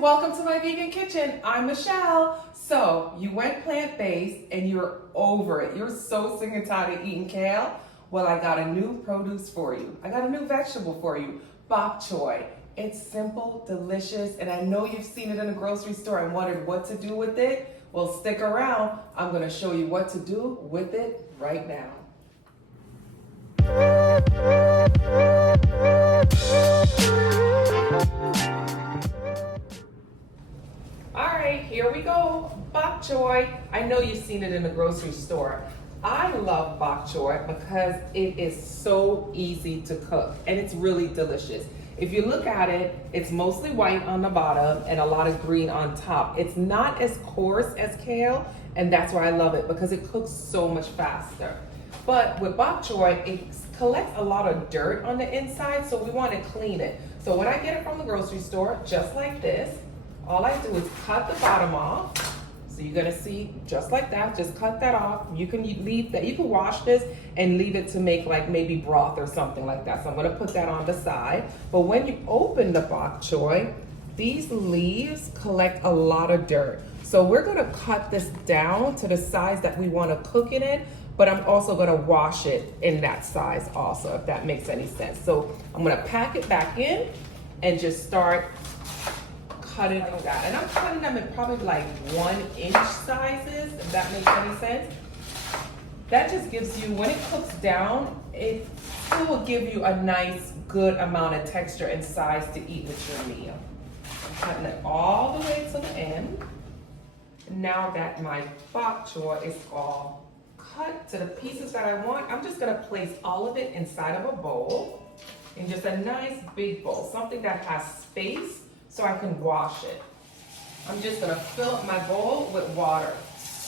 welcome to my vegan kitchen. I'm Michelle. So you went plant-based and you're over it. You're so sick and tired of eating kale. Well, I got a new produce for you. I got a new vegetable for you, Bok Choy. It's simple, delicious, and I know you've seen it in the grocery store and wondered what to do with it. Well, stick around. I'm gonna show you what to do with it right now. Alright, here we go. Bok Choy. I know you've seen it in the grocery store. I love bok choy because it is so easy to cook and it's really delicious. If you look at it, it's mostly white on the bottom and a lot of green on top. It's not as coarse as kale, and that's why I love it because it cooks so much faster. But with bok choy, it collects a lot of dirt on the inside, so we want to clean it. So when I get it from the grocery store, just like this, all I do is cut the bottom off. So you're gonna see just like that, just cut that off. You can leave that, you can wash this and leave it to make like maybe broth or something like that. So I'm gonna put that on the side. But when you open the bok choy, these leaves collect a lot of dirt. So we're gonna cut this down to the size that we wanna cook it in, but I'm also gonna wash it in that size also, if that makes any sense. So I'm gonna pack it back in and just start cutting like that. And I'm cutting them in probably like 1-inch sizes, if that makes any sense. That just gives you, when it cooks down, it still will give you a nice, good amount of texture and size to eat with your meal. I'm cutting it all the way to the end. Now that my bok choy is all cut to the pieces that I want, I'm just gonna place all of it inside of a bowl, in just a nice big bowl, something that has space so I can wash it. I'm just gonna fill up my bowl with water.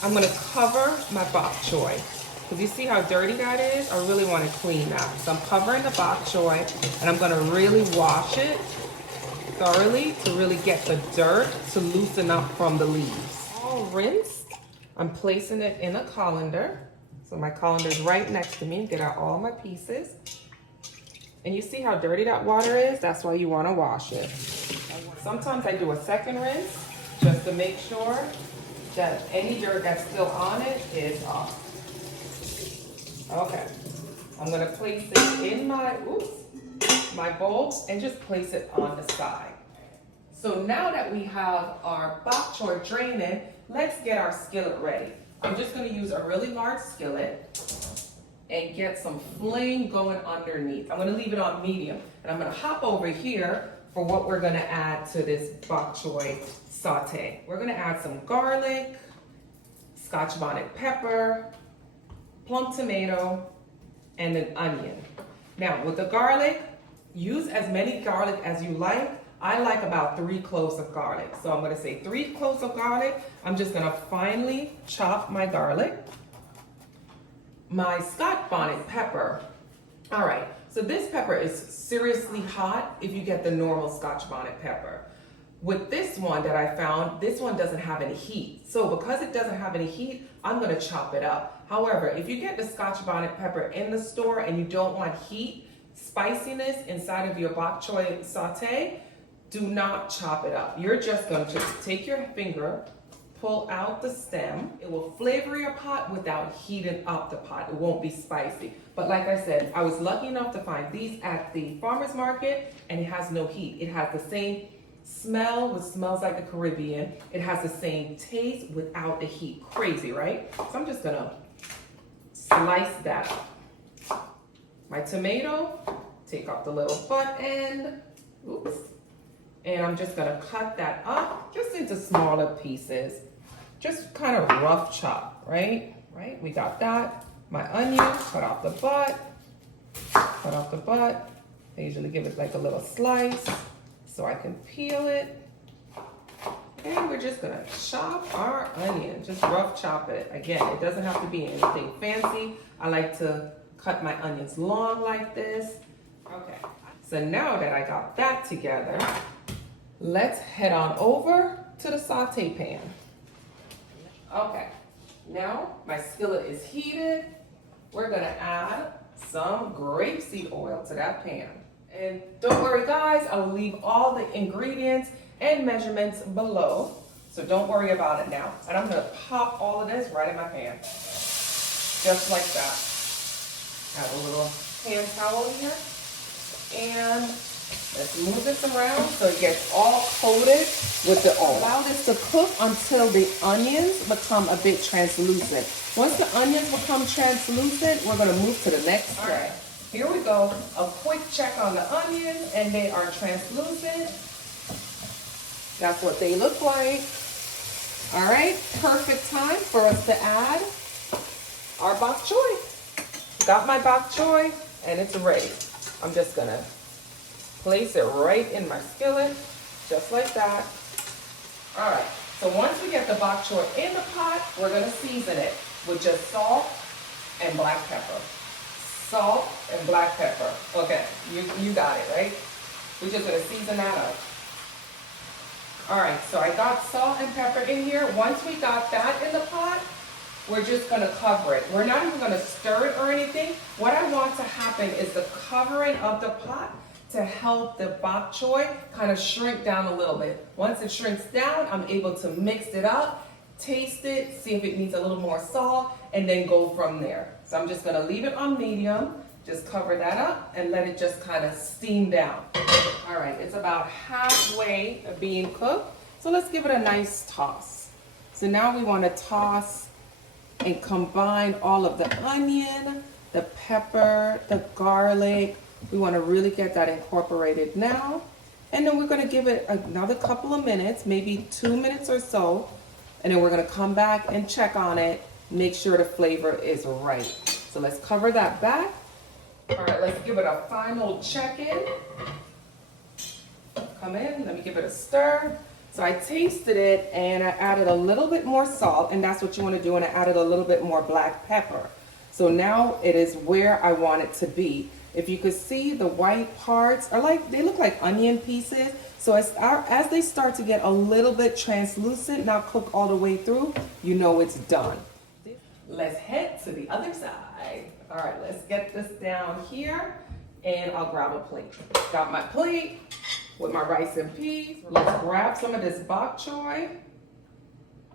I'm gonna cover my bok choy. Because you see how dirty that is? I really wanna clean that. So I'm covering the bok choy and I'm gonna really wash it thoroughly to really get the dirt to loosen up from the leaves. All rinsed, I'm placing it in a colander. So my colander is right next to me. Get out all my pieces. And you see how dirty that water is? That's why you wanna wash it. Sometimes I do a second rinse just to make sure that any dirt that's still on it is off. Okay, I'm gonna place it in my bowl and just place it on the side. So now that we have our bok choy draining, let's get our skillet ready. I'm just gonna use a really large skillet and get some flame going underneath. I'm gonna leave it on medium, and I'm gonna hop over here for what we're gonna add to this bok choy saute. We're gonna add some garlic, Scotch bonnet pepper, plum tomato, and an onion. Now with the garlic, use as many garlic as you like. I like about 3 cloves of garlic. So I'm gonna say 3 cloves of garlic. I'm just gonna finely chop my garlic. My Scotch bonnet pepper. All right, so this pepper is seriously hot if you get the normal Scotch bonnet pepper. With this one that I found, this one doesn't have any heat. So because it doesn't have any heat, I'm gonna chop it up. However, if you get the Scotch bonnet pepper in the store and you don't want heat, spiciness inside of your bok choy saute, do not chop it up. You're just going to take your finger, pull out the stem. It will flavor your pot without heating up the pot. It won't be spicy. But like I said, I was lucky enough to find these at the farmer's market, and it has no heat. It has the same smell, which smells like the Caribbean. It has the same taste without the heat. Crazy, right? So I'm just gonna slice that up. My tomato, take off the little butt end. Oops. And I'm just gonna cut that up just into smaller pieces. Just kind of rough chop, right? Right, we got that. My onion, cut off the butt. Cut off the butt. I usually give it like a little slice so I can peel it. And we're just gonna chop our onion, just rough chop it. Again, it doesn't have to be anything fancy. I like to cut my onions long like this. Okay, so now that I got that together, let's head on over to the saute pan. Okay, now my skillet is heated. We're gonna add some grapeseed oil to that pan. And don't worry guys, I will leave all the ingredients and measurements below. So don't worry about it now. And I'm gonna pop all of this right in my pan. Just like that. Have a little hand towel here. And let's move this around so it gets all coated with the oil. Allow this to cook until the onions become a bit translucent. Once the onions become translucent, we're gonna move to the next step. All right, here we go. A quick check on the onions, and they are translucent. That's what they look like. All right, perfect time for us to add our bok choy. Got my bok choy, and it's ready. I'm just gonna place it right in my skillet, just like that. All right, so once we get the bok choy in the pot, we're gonna season it with just salt and black pepper. Salt and black pepper. Okay, you got it, right? We're just gonna season that up. All right, so I got salt and pepper in here. Once we got that in the pot, we're just gonna cover it. We're not even gonna stir it or anything. What I want to happen is the covering of the pot to help the bok choy kind of shrink down a little bit. Once it shrinks down, I'm able to mix it up, taste it, see if it needs a little more salt, and then go from there. So I'm just gonna leave it on medium, just cover that up and let it just kind of steam down. All right, it's about halfway of being cooked. So let's give it a nice toss. So now we wanna toss and combine all of the onion, the pepper, the garlic. We want to really get that incorporated now. And then we're going to give it another couple of minutes, maybe 2 minutes or so. And then we're going to come back and check on it, make sure the flavor is right. So let's cover that back. All right, let's give it a final check-in. Come in, let me give it a stir. So I tasted it and I added a little bit more salt, and that's what you want to do, and I added a little bit more black pepper. So now it is where I want it to be. If you could see, the white parts are like, they look like onion pieces. So as they start to get a little bit translucent, not cook all the way through, you know it's done. Let's head to the other side. All right, let's get this down here and I'll grab a plate. Got my plate with my rice and peas. Let's grab some of this bok choy.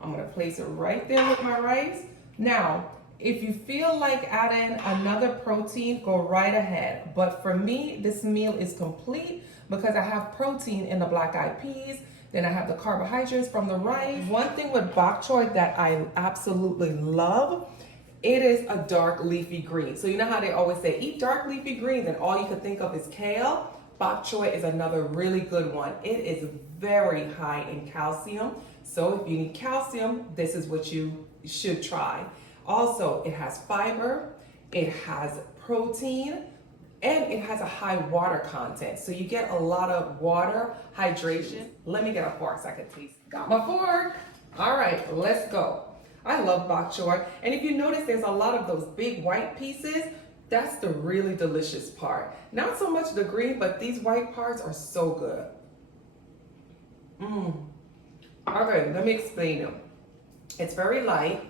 I'm gonna place it right there with my rice. Now, if you feel like adding another protein, go right ahead. But for me, this meal is complete because I have protein in the black eyed peas, then I have the carbohydrates from the rice. One thing with bok choy that I absolutely love, it is a dark leafy green. So you know how they always say, eat dark leafy greens, and all you can think of is kale? Bok choy is another really good one. It is very high in calcium. So if you need calcium, this is what you should try. Also, it has fiber, it has protein, and it has a high water content. So you get a lot of water, hydration. Let me get a fork so I can taste. Got my fork. All right, let's go. I love bok choy. And if you notice, there's a lot of those big white pieces. That's the really delicious part. Not so much the green, but these white parts are so good. Okay, let me explain them. It's very light,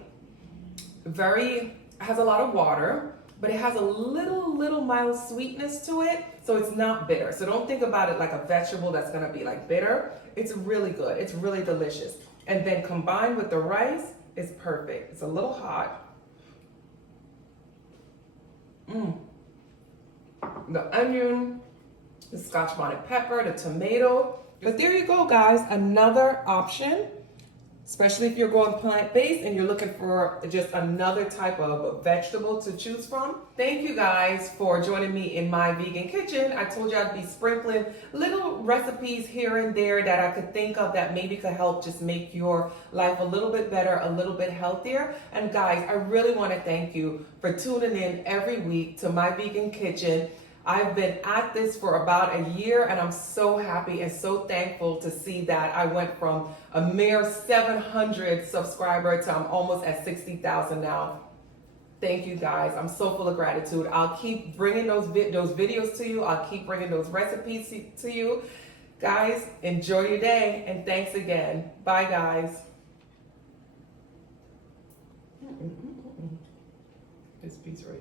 has a lot of water, but it has a little mild sweetness to it, so it's not bitter. So don't think about it like a vegetable that's gonna be like bitter. It's really good, it's really delicious. And then combined with the rice, it's perfect. It's a little hot. The onion, the Scotch bonnet pepper, the tomato. But there you go, guys, another option, especially if you're going plant-based and you're looking for just another type of vegetable to choose from. Thank you guys for joining me in my vegan kitchen. I told you I'd be sprinkling little recipes here and there that I could think of that maybe could help just make your life a little bit better, a little bit healthier. And guys, I really want to thank you for tuning in every week to my vegan kitchen. I've been at this for about a year, and I'm so happy and so thankful to see that I went from a mere 700 subscriber to I'm almost at 60,000 now. Thank you guys. I'm so full of gratitude. I'll keep bringing those videos to you. I'll keep bringing those recipes to you. Guys, enjoy your day, and thanks again. Bye, guys. This piece right